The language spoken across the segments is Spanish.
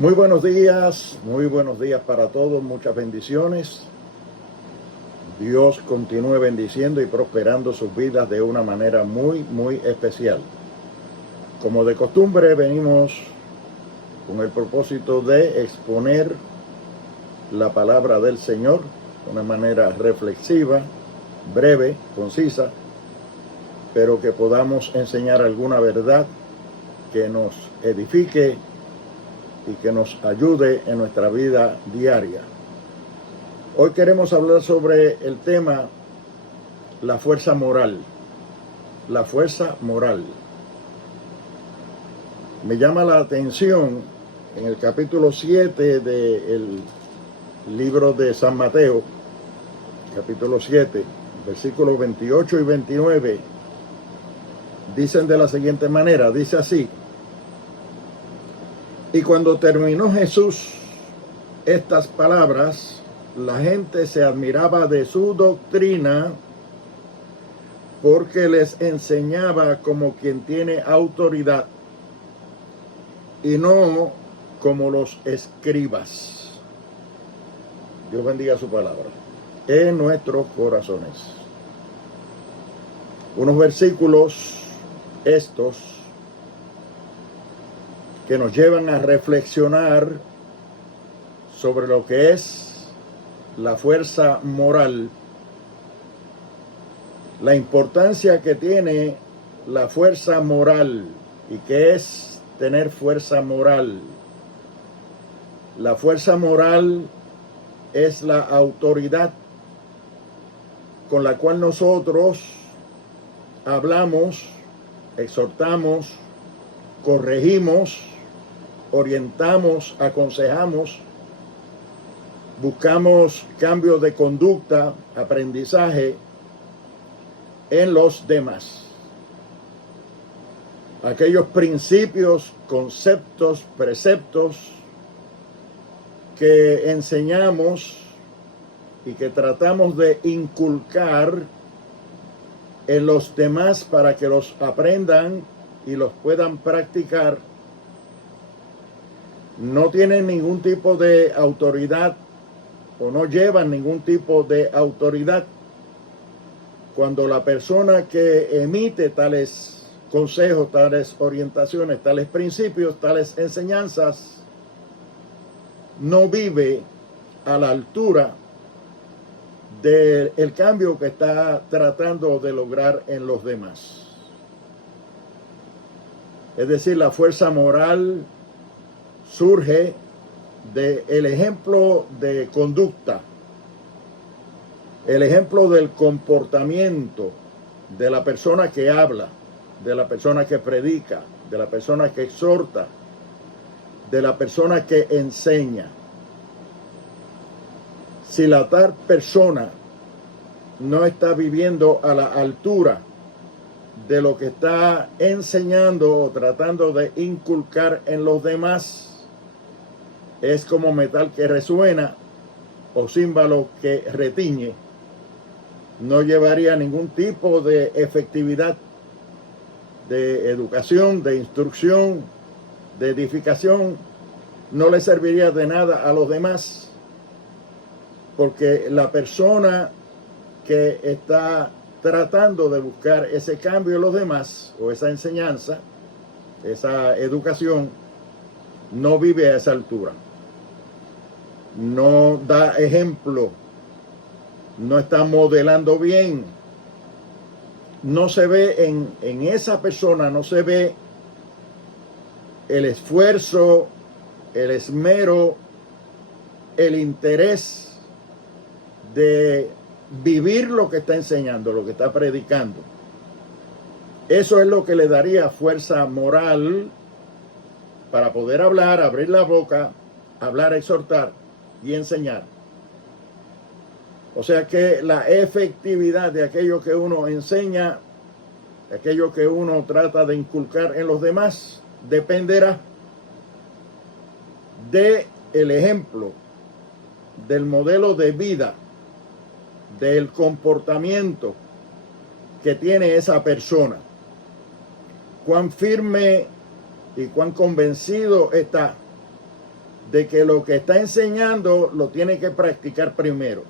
Muy buenos días para todos, muchas bendiciones. Dios continúe bendiciendo y prosperando sus vidas de una manera muy especial. Como de costumbre, venimos con el propósito de exponer la palabra del Señor de una manera reflexiva, breve, concisa, pero que podamos enseñar alguna verdad que nos edifique y que nos ayude en nuestra vida diaria. Hoy queremos hablar sobre el tema la fuerza moral. La fuerza moral. Me llama la atención en el capítulo 7 del libro de San Mateo, capítulo 7, versículos 28 y 29, dicen de la siguiente manera, dice así: y cuando terminó Jesús estas palabras, la gente se admiraba de su doctrina, porque les enseñaba como quien tiene autoridad y no como los escribas. Dios bendiga su palabra en nuestros corazones. Unos versículos estos que nos llevan a reflexionar sobre lo que es la fuerza moral, la importancia que tiene la fuerza moral y qué es tener fuerza moral. La fuerza moral es la autoridad con la cual nosotros hablamos, exhortamos, corregimos, orientamos, aconsejamos, buscamos cambios de conducta, aprendizaje en los demás. Aquellos principios, conceptos, preceptos que enseñamos y que tratamos de inculcar en los demás para que los aprendan y los puedan practicar, no tienen ningún tipo de autoridad o no llevan ningún tipo de autoridad cuando la persona que emite tales consejos, tales orientaciones, tales principios, tales enseñanzas, no vive a la altura del cambio que está tratando de lograr en los demás. Es decir, la fuerza moral surge del ejemplo de conducta, el ejemplo del comportamiento de la persona que habla, de la persona que predica, de la persona que exhorta, de la persona que enseña. Si la tal persona no está viviendo a la altura de lo que está enseñando o tratando de inculcar en los demás, es como metal que resuena o címbalo que retiñe. No llevaría ningún tipo de efectividad, de educación, de instrucción, de edificación. No le serviría de nada a los demás, porque la persona que está tratando de buscar ese cambio en los demás, o esa enseñanza, esa educación, no vive a esa altura. No da ejemplo, no está modelando bien, no se ve en esa persona, no se ve el esfuerzo, el esmero, el interés de vivir lo que está enseñando, lo que está predicando. Eso es lo que le daría fuerza moral para poder hablar, abrir la boca, hablar, exhortar y enseñar. O sea que la efectividad de aquello que uno enseña, de aquello que uno trata de inculcar en los demás, dependerá del ejemplo, del modelo de vida, del comportamiento que tiene esa persona. Cuán firme y cuán convencido está de que lo que está enseñando lo tiene que practicar primero,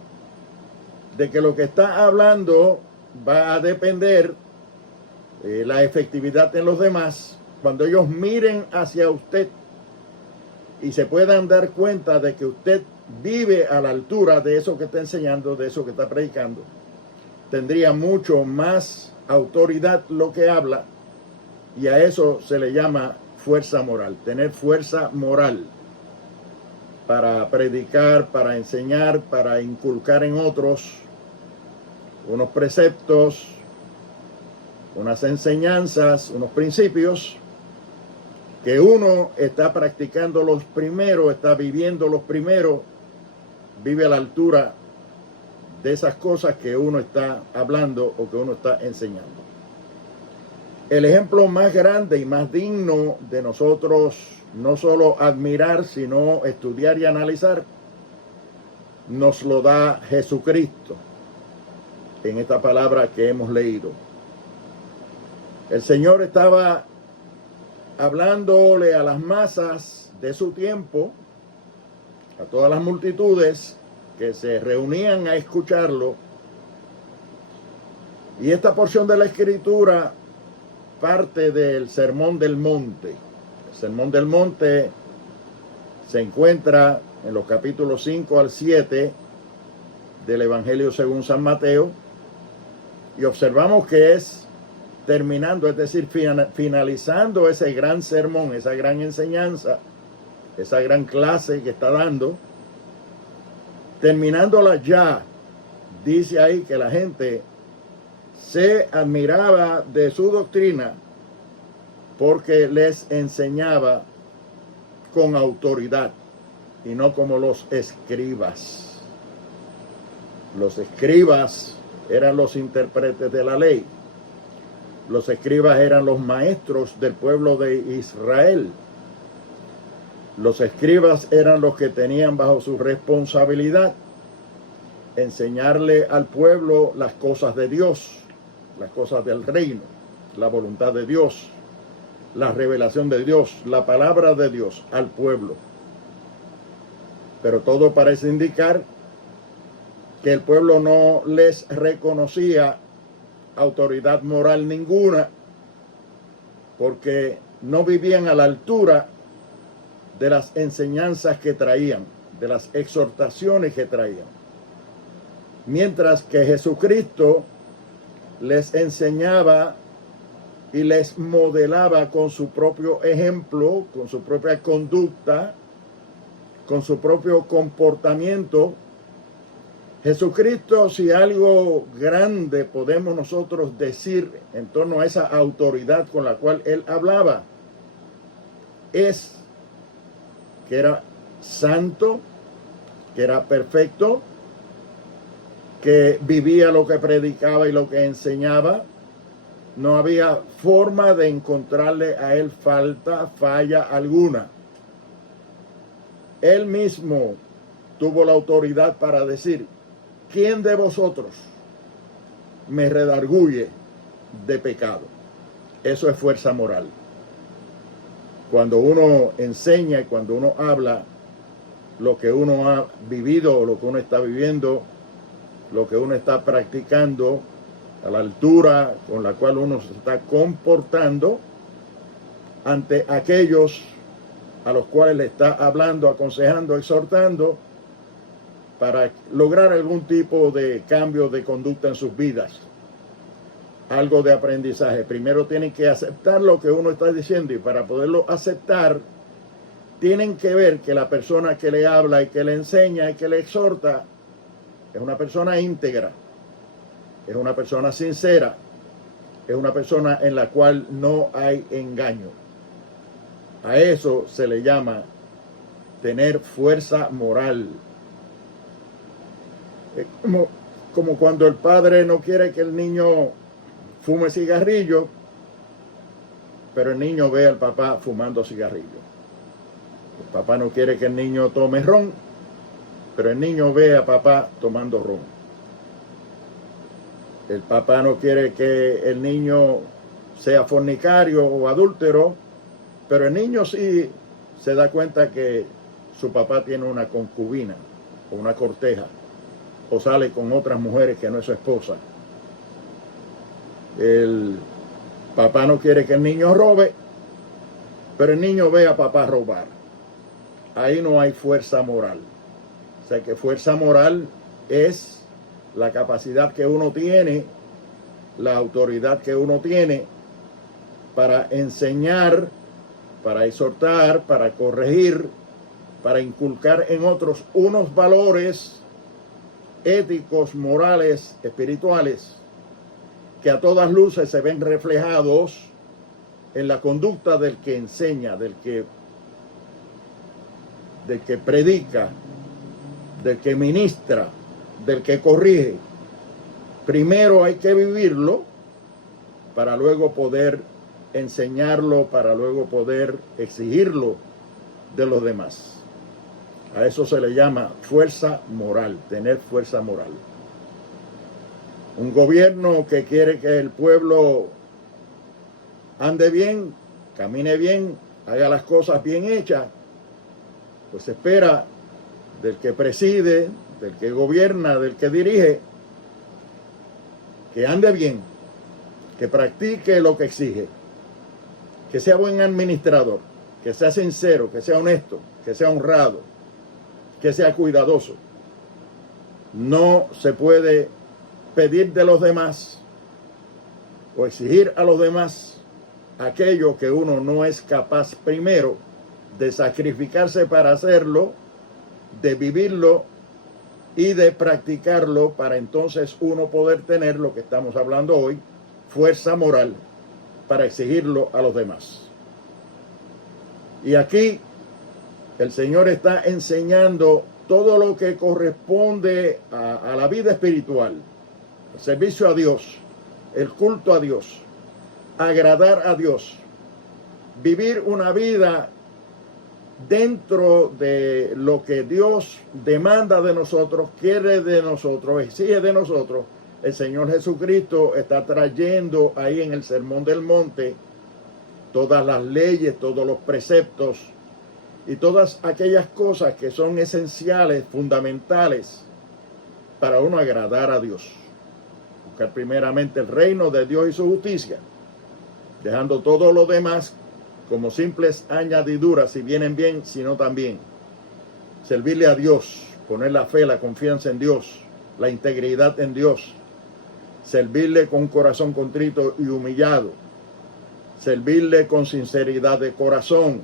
de que lo que está hablando va a depender la efectividad en los demás cuando ellos miren hacia usted y se puedan dar cuenta de que usted vive a la altura de eso que está enseñando, de eso que está predicando. Tendría mucho más autoridad lo que habla, y a eso se le llama fuerza moral, tener fuerza moral para predicar, para enseñar, para inculcar en otros unos preceptos, unas enseñanzas, unos principios que uno está practicando los primeros, está viviendo los primeros, vive a la altura de esas cosas que uno está hablando o que uno está enseñando. El ejemplo más grande y más digno de nosotros no solo admirar, sino estudiar y analizar, nos lo da Jesucristo en esta palabra que hemos leído. El Señor estaba hablándole a las masas de su tiempo, a todas las multitudes que se reunían a escucharlo, y esta porción de la Escritura parte del Sermón del Monte. El Sermón del Monte se encuentra en los capítulos 5 al 7 del Evangelio según San Mateo, y observamos que es terminando, es decir, finalizando ese gran sermón, esa gran enseñanza, esa gran clase que está dando, terminándola ya, dice ahí que la gente se admiraba de su doctrina porque les enseñaba con autoridad y no como los escribas. Los escribas eran los intérpretes de la ley. Los escribas eran los maestros del pueblo de Israel. Los escribas eran los que tenían bajo su responsabilidad enseñarle al pueblo las cosas de Dios, las cosas del reino, la voluntad de Dios, la revelación de Dios, la palabra de Dios al pueblo. Pero todo parece indicar que el pueblo no les reconocía autoridad moral ninguna, porque no vivían a la altura de las enseñanzas que traían, de las exhortaciones que traían. Mientras que Jesucristo les enseñaba y les modelaba con su propio ejemplo, con su propia conducta, con su propio comportamiento. Jesucristo, si algo grande podemos nosotros decir en torno a esa autoridad con la cual él hablaba, es que era santo, que era perfecto, que vivía lo que predicaba y lo que enseñaba. No había forma de encontrarle a él falla alguna. Él mismo tuvo la autoridad para decir: ¿quién de vosotros me redarguye de pecado? Eso es fuerza moral. Cuando uno enseña y cuando uno habla lo que uno ha vivido, lo que uno está viviendo, lo que uno está practicando, a la altura con la cual uno se está comportando ante aquellos a los cuales le está hablando, aconsejando, exhortando, para lograr algún tipo de cambio de conducta en sus vidas, algo de aprendizaje. Primero tienen que aceptar lo que uno está diciendo, y para poderlo aceptar tienen que ver que la persona que le habla y que le enseña y que le exhorta es una persona íntegra, es una persona sincera, es una persona en la cual no hay engaño. A eso se le llama tener fuerza moral. Es como cuando el padre no quiere que el niño fume cigarrillo, pero el niño ve al papá fumando cigarrillo. El papá no quiere que el niño tome ron, pero el niño ve a papá tomando ron. El papá no quiere que el niño sea fornicario o adúltero, pero el niño sí se da cuenta que su papá tiene una concubina o una corteja o sale con otras mujeres que no es su esposa. El papá no quiere que el niño robe, pero el niño ve a papá robar. Ahí no hay fuerza moral. O sea que fuerza moral es la capacidad que uno tiene, la autoridad que uno tiene para enseñar, para exhortar, para corregir, para inculcar en otros unos valores éticos, morales, espirituales, que a todas luces se ven reflejados en la conducta del que enseña, del que predica, del que ministra, del que corrige. Primero hay que vivirlo para luego poder enseñarlo, para luego poder exigirlo de los demás. A eso se le llama fuerza moral, tener fuerza moral. Un gobierno que quiere que el pueblo ande bien, camine bien, haga las cosas bien hechas, pues espera del que preside, del que gobierna, del que dirige, que ande bien, que practique lo que exige, que sea buen administrador, que sea sincero, que sea honesto, que sea honrado, que sea cuidadoso. No se puede pedir de los demás o exigir a los demás aquello que uno no es capaz primero de sacrificarse para hacerlo, de vivirlo y de practicarlo para entonces uno poder tener lo que estamos hablando hoy, fuerza moral para exigirlo a los demás. Y aquí el Señor está enseñando todo lo que corresponde a la vida espiritual, el servicio a Dios, el culto a Dios, agradar a Dios, vivir una vida dentro de lo que Dios demanda de nosotros, quiere de nosotros, exige de nosotros. El Señor Jesucristo está trayendo ahí en el Sermón del Monte todas las leyes, todos los preceptos y todas aquellas cosas que son esenciales, fundamentales para uno agradar a Dios. Buscar primeramente el reino de Dios y su justicia, dejando todo lo demás como simples añadiduras, si vienen bien, si no también. Servirle a Dios, poner la fe, la confianza en Dios, la integridad en Dios. Servirle con corazón contrito y humillado. Servirle con sinceridad de corazón.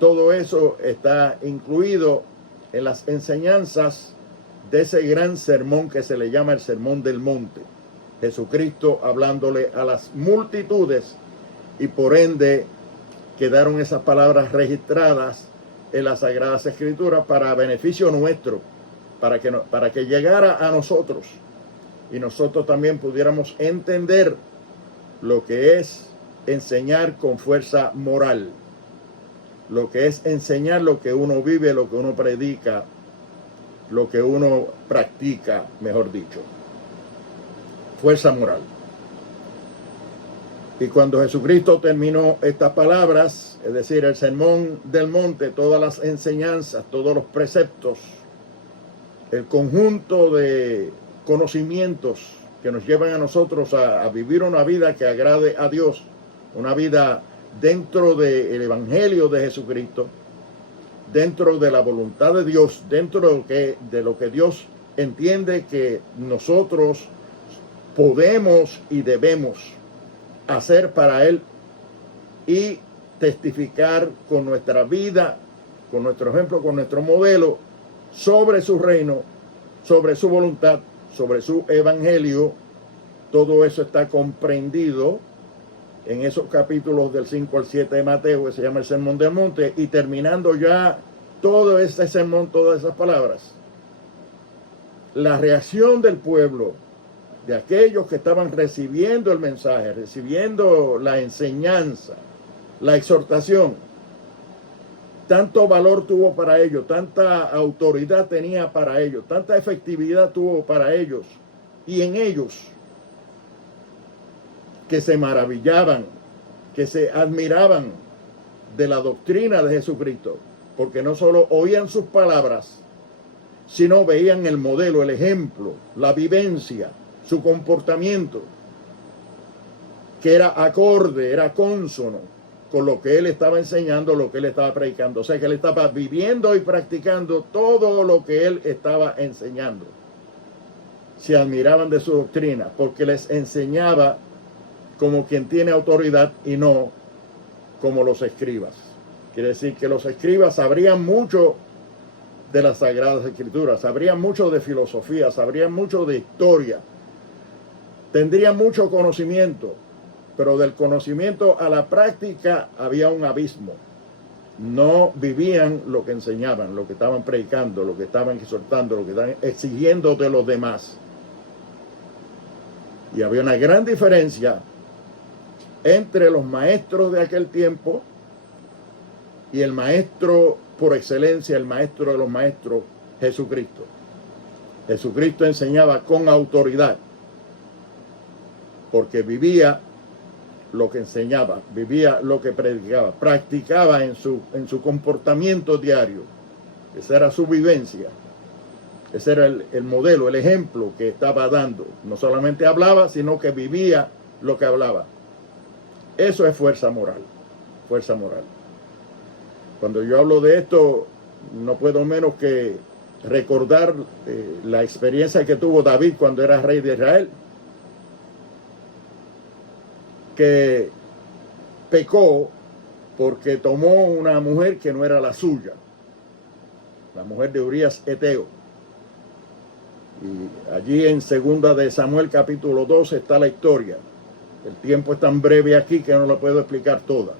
Todo eso está incluido en las enseñanzas de ese gran sermón que se le llama el Sermón del Monte. Jesucristo hablándole a las multitudes y por ende quedaron esas palabras registradas en las Sagradas Escrituras para beneficio nuestro, para que llegara a nosotros y nosotros también pudiéramos entender lo que es enseñar con fuerza moral, lo que es enseñar lo que uno vive, lo que uno predica, lo que uno practica, mejor dicho. Fuerza moral. Y cuando Jesucristo terminó estas palabras, es decir, el Sermón del Monte, todas las enseñanzas, todos los preceptos, el conjunto de conocimientos que nos llevan a nosotros a vivir una vida que agrade a Dios, una vida dentro del Evangelio de Jesucristo, dentro de la voluntad de Dios, dentro de lo que Dios entiende que nosotros podemos y debemos hacer para Él y testificar con nuestra vida, con nuestro ejemplo, con nuestro modelo sobre su reino, sobre su voluntad, sobre su evangelio. Todo eso está comprendido en esos capítulos del 5 al 7 de Mateo, que se llama el Sermón del Monte, y terminando ya todo ese sermón, todas esas palabras, la reacción del pueblo, de aquellos que estaban recibiendo el mensaje, recibiendo la enseñanza, la exhortación, tanto valor tuvo para ellos, tanta autoridad tenía para ellos, tanta efectividad tuvo para ellos y en ellos, que se maravillaban, que se admiraban de la doctrina de Jesucristo, porque no solo oían sus palabras, sino veían el modelo, el ejemplo, la vivencia, su comportamiento, que era acorde, era cónsono con lo que él estaba enseñando, lo que él estaba predicando. O sea, que él estaba viviendo y practicando todo lo que él estaba enseñando. Se admiraban de su doctrina, porque les enseñaba como quien tiene autoridad y no como los escribas. Quiere decir que los escribas sabrían mucho de las Sagradas Escrituras, sabrían mucho de filosofía, sabrían mucho de historia, tendrían mucho conocimiento, pero del conocimiento a la práctica había un abismo. No vivían lo que enseñaban, lo que estaban predicando, lo que estaban exhortando, lo que estaban exigiendo de los demás. Y había una gran diferencia entre los maestros de aquel tiempo y el maestro por excelencia, el maestro de los maestros, Jesucristo. Jesucristo enseñaba con autoridad, porque vivía lo que enseñaba, vivía lo que predicaba, practicaba en su comportamiento diario. Esa era su vivencia, ese era el modelo, el ejemplo que estaba dando. No solamente hablaba, sino que vivía lo que hablaba. Eso es fuerza moral, fuerza moral. Cuando yo hablo de esto, no puedo menos que recordar la experiencia que tuvo David cuando era rey de Israel, que pecó porque tomó una mujer que no era la suya, la mujer de Urías Eteo. Y allí en 2 de Samuel capítulo 12 está la historia. El tiempo es tan breve aquí que no la puedo explicar toda.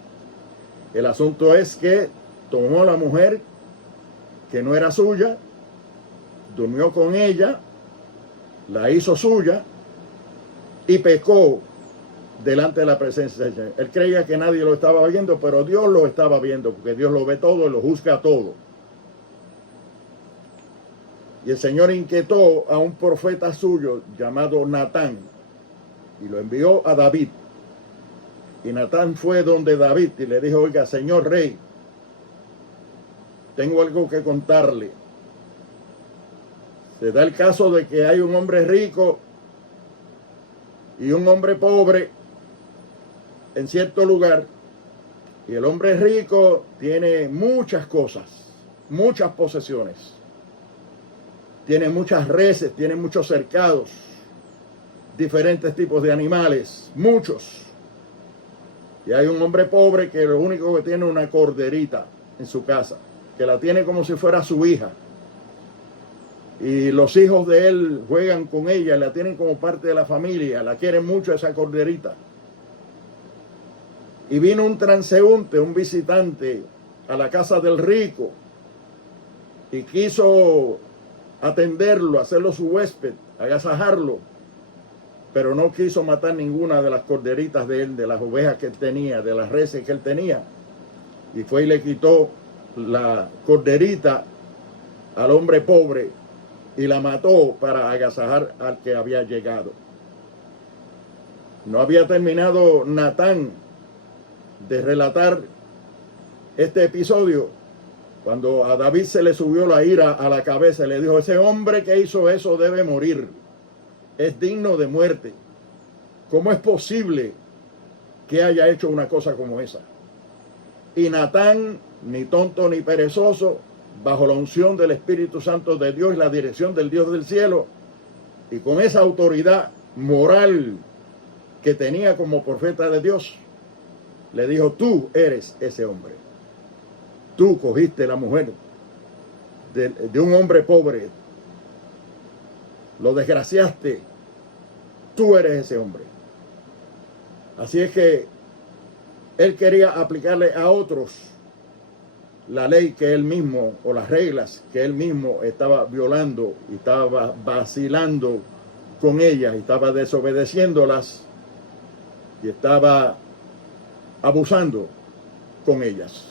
El asunto es que tomó la mujer que no era suya, durmió con ella, la hizo suya y pecó delante de la presencia del Señor. Él creía que nadie lo estaba viendo, pero Dios lo estaba viendo, porque Dios lo ve todo y lo juzga todo. Y el Señor inquietó a un profeta suyo llamado Natán y lo envió a David. Y Natán fue donde David y le dijo: oiga, señor rey, tengo algo que contarle. Se da el caso de que hay un hombre rico y un hombre pobre en cierto lugar, y el hombre rico tiene muchas cosas, muchas posesiones, tiene muchas reses, tiene muchos cercados, diferentes tipos de animales, muchos. Y hay un hombre pobre que lo único que tiene es una corderita en su casa, que la tiene como si fuera su hija. Y los hijos de él juegan con ella, la tienen como parte de la familia, la quieren mucho esa corderita. Y vino un transeúnte, un visitante a la casa del rico y quiso atenderlo, hacerlo su huésped, agasajarlo, pero no quiso matar ninguna de las corderitas de él, de las ovejas que él tenía, de las reses que él tenía. Y fue y le quitó la corderita al hombre pobre y la mató para agasajar al que había llegado. No había terminado Natán de relatar este episodio cuando a David se le subió la ira a la cabeza y le dijo: ese hombre que hizo eso debe morir, es digno de muerte. ¿Cómo es posible que haya hecho una cosa como esa? Y Natán, ni tonto ni perezoso, bajo la unción del Espíritu Santo de Dios y la dirección del Dios del cielo, y con esa autoridad moral que tenía como profeta de Dios, le dijo: tú eres ese hombre. Tú cogiste la mujer de un hombre pobre, lo desgraciaste, tú eres ese hombre. Así es que él quería aplicarle a otros la ley que él mismo, o las reglas que él mismo estaba violando y estaba vacilando con ellas, y estaba desobedeciéndolas y estaba abusando con ellas.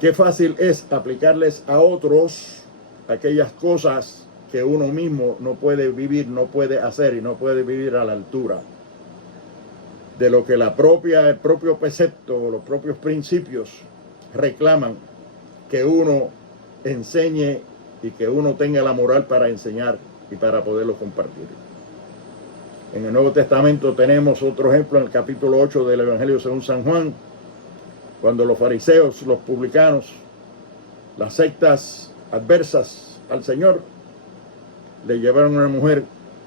Qué fácil es aplicarles a otros aquellas cosas que uno mismo no puede vivir, no puede hacer y no puede vivir a la altura de lo que el propio precepto o los propios principios reclaman que uno enseñe y que uno tenga la moral para enseñar y para poderlo compartir. En el Nuevo Testamento tenemos otro ejemplo en el capítulo 8 del Evangelio según San Juan, cuando los fariseos, los publicanos, las sectas adversas al Señor, le llevaron a una mujer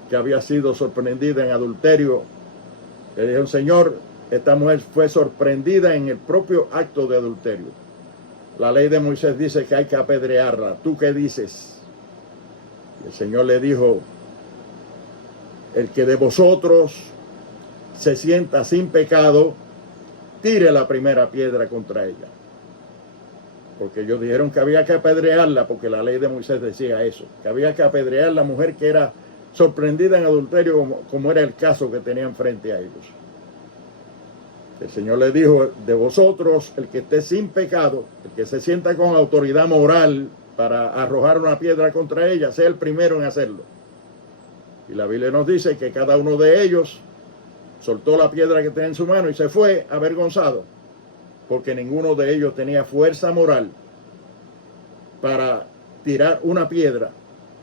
que había sido sorprendida en adulterio. Le dijeron: Señor, esta mujer fue sorprendida en el propio acto de adulterio. La ley de Moisés dice que hay que apedrearla. ¿Tú qué dices? Y el Señor le dijo: el que de vosotros se sienta sin pecado, tire la primera piedra contra ella. Porque ellos dijeron que había que apedrearla, porque la ley de Moisés decía eso, que había que apedrear a la mujer que era sorprendida en adulterio, como era el caso que tenían frente a ellos. El Señor le dijo: de vosotros, el que esté sin pecado, el que se sienta con autoridad moral para arrojar una piedra contra ella, sea el primero en hacerlo. Y la Biblia nos dice que cada uno de ellos soltó la piedra que tenía en su mano y se fue avergonzado, porque ninguno de ellos tenía fuerza moral para tirar una piedra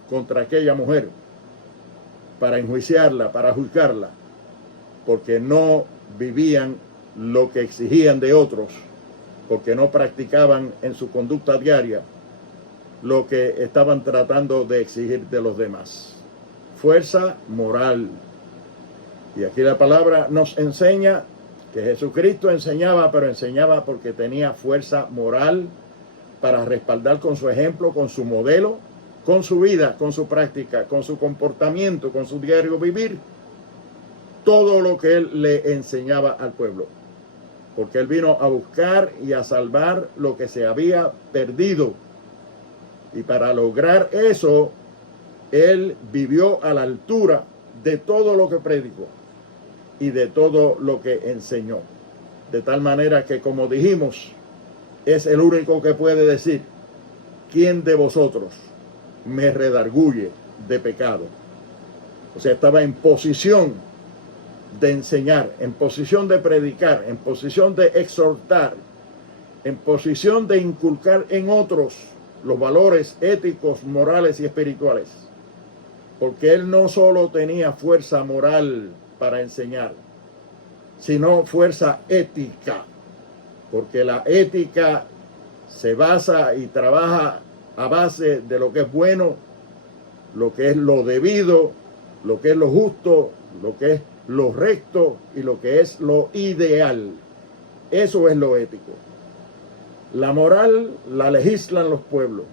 contra aquella mujer, para enjuiciarla, para juzgarla, porque no vivían lo que exigían de otros, porque no practicaban en su conducta diaria lo que estaban tratando de exigir de los demás. Fuerza moral. Y aquí la palabra nos enseña que Jesucristo enseñaba, pero enseñaba porque tenía fuerza moral para respaldar con su ejemplo, con su modelo, con su vida, con su práctica, con su comportamiento, con su diario vivir, todo lo que él le enseñaba al pueblo. Porque él vino a buscar y a salvar lo que se había perdido. Y para lograr eso, él vivió a la altura de todo lo que predicó y de todo lo que enseñó. De tal manera que, como dijimos, es el único que puede decir: ¿quién de vosotros me redarguye de pecado? O sea, estaba en posición de enseñar, en posición de predicar, en posición de exhortar, en posición de inculcar en otros los valores éticos, morales y espirituales. Porque él no solo tenía fuerza moral para enseñar, sino fuerza ética. Porque la ética se basa y trabaja a base de lo que es bueno, lo que es lo debido, lo que es lo justo, lo que es lo recto y lo que es lo ideal. Eso es lo ético. La moral la legislan los pueblos.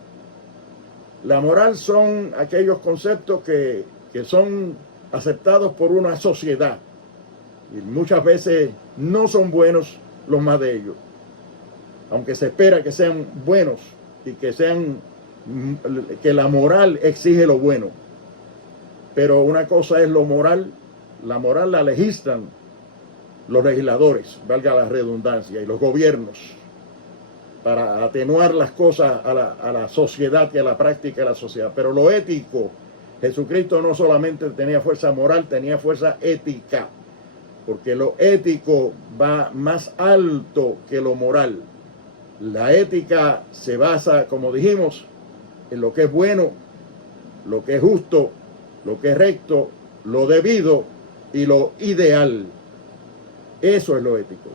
La moral son aquellos conceptos que son aceptados por una sociedad. Y muchas veces no son buenos los más de ellos. Aunque se espera que sean buenos y que la moral exige lo bueno. Pero una cosa es lo moral. La moral la legislan los legisladores, valga la redundancia, y los gobiernos, para atenuar las cosas a la sociedad y a la práctica de la sociedad. Pero lo ético, Jesucristo no solamente tenía fuerza moral, tenía fuerza ética, porque lo ético va más alto que lo moral. La ética se basa, como dijimos, en lo que es bueno, lo que es justo, lo que es recto, lo debido y lo ideal. Eso es lo ético.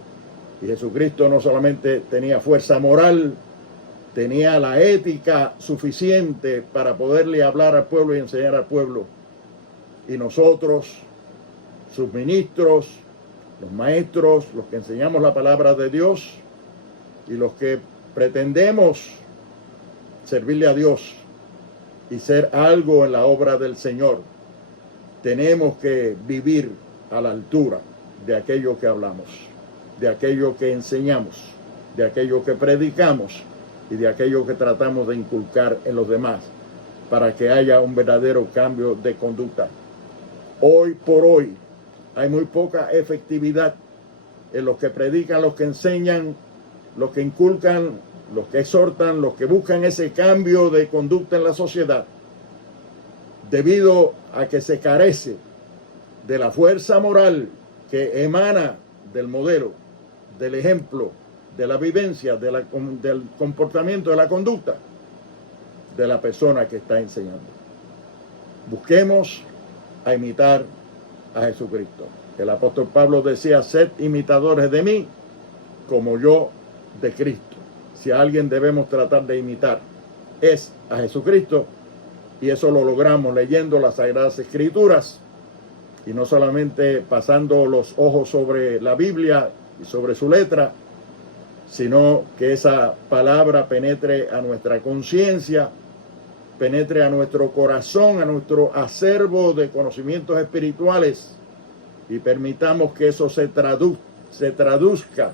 Y Jesucristo no solamente tenía fuerza moral, tenía la ética suficiente para poderle hablar al pueblo y enseñar al pueblo. Y nosotros, sus ministros, los maestros, los que enseñamos la palabra de Dios y los que pretendemos servirle a Dios y ser algo en la obra del Señor, tenemos que vivir a la altura de aquello que hablamos, de aquello que enseñamos, de aquello que predicamos y de aquello que tratamos de inculcar en los demás, para que haya un verdadero cambio de conducta. Hoy por hoy hay muy poca efectividad en los que predican, los que enseñan, los que inculcan, los que exhortan, los que buscan ese cambio de conducta en la sociedad, debido a que se carece de la fuerza moral que emana del modelo, del ejemplo, de la vivencia, del comportamiento, de la conducta de la persona que está enseñando. Busquemos a imitar a Jesucristo. El apóstol Pablo decía: sed imitadores de mí como yo de Cristo. Si a alguien debemos tratar de imitar, es a Jesucristo, y eso lo logramos leyendo las Sagradas Escrituras y no solamente pasando los ojos sobre la Biblia y sobre su letra, sino que esa palabra penetre a nuestra conciencia, penetre a nuestro corazón, a nuestro acervo de conocimientos espirituales, y permitamos que eso se traduzca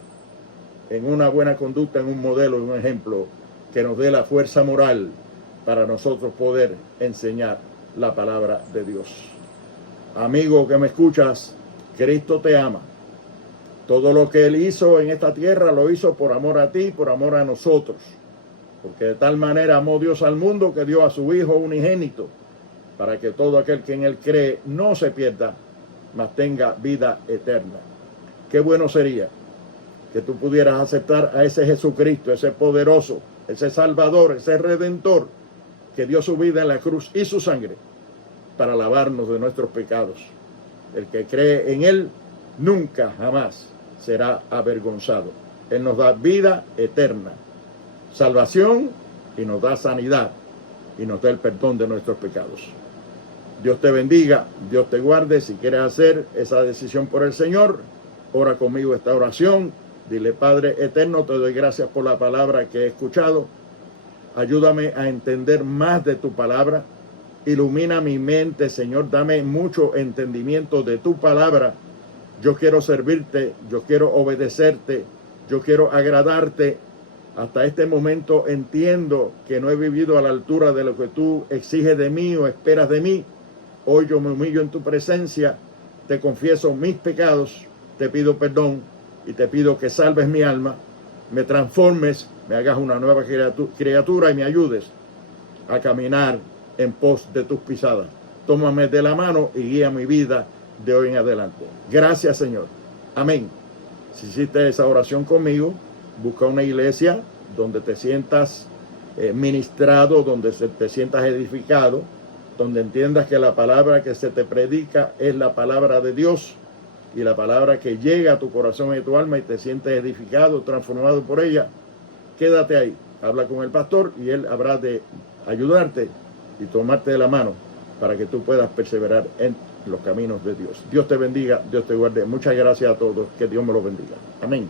en una buena conducta, en un modelo, en un ejemplo que nos dé la fuerza moral para nosotros poder enseñar la palabra de Dios. Amigo que me escuchas, Cristo te ama. Todo lo que Él hizo en esta tierra lo hizo por amor a ti, por amor a nosotros. Porque de tal manera amó Dios al mundo que dio a su Hijo unigénito, para que todo aquel que en Él cree no se pierda, mas tenga vida eterna. Qué bueno sería que tú pudieras aceptar a ese Jesucristo, ese poderoso, ese Salvador, ese Redentor, que dio su vida en la cruz y su sangre para lavarnos de nuestros pecados. El que cree en Él nunca, jamás será avergonzado. Él nos da vida eterna, salvación, y nos da sanidad, y nos da el perdón de nuestros pecados. Dios te bendiga, Dios te guarde. Si quieres hacer esa decisión por el Señor, ora conmigo esta oración. Dile: Padre eterno, te doy gracias por la palabra que he escuchado. Ayúdame a entender más de tu palabra. Ilumina mi mente, Señor. Dame mucho entendimiento de tu palabra. Yo quiero servirte, yo quiero obedecerte, yo quiero agradarte. Hasta este momento entiendo que no he vivido a la altura de lo que tú exiges de mí o esperas de mí. Hoy yo me humillo en tu presencia, te confieso mis pecados, te pido perdón y te pido que salves mi alma, me transformes, me hagas una nueva criatura y me ayudes a caminar en pos de tus pisadas. Tómame de la mano y guía mi vida de hoy en adelante. Gracias, Señor. Amén. Si hiciste esa oración conmigo, busca una iglesia donde te sientas ministrado, donde te sientas edificado, donde entiendas que la palabra que se te predica es la palabra de Dios, y la palabra que llega a tu corazón y a tu alma y te sientes edificado, transformado por ella. Quédate ahí, habla con el pastor y él habrá de ayudarte y tomarte de la mano para que tú puedas perseverar en los caminos de Dios. Dios te bendiga, Dios te guarde. Muchas gracias a todos, que Dios me los bendiga. Amén.